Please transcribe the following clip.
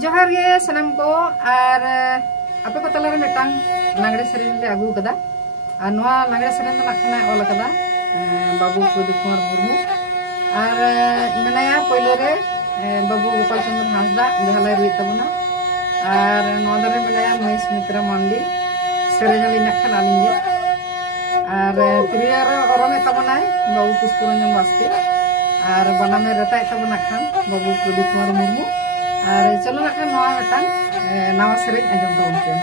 जोहार गे सनम को और आपे को तलारे मिटांग लांगड़े सेरेन ले आगू कदा और नोआ लांगड़े सेरेन दो नाखना ऑल कदा बाबू प्रदीप कुमार मुर्मू और मेनाया पहले रे बाबू गोपाल चंद्र हांसदा बेहला रुई तबना और नोआ दरे मेनाया महेश मित्रा मंडी सेरेन ले नाखना आलिंगे और त्रियार ओरमे तबना बाबू पुष्परंजन वास्ते और बनामे रताय तबना खान बाबू प्रदीप कुमार मुर्मू और चलो ना नवा मिटान नवा सेरेन आजम तबन पे।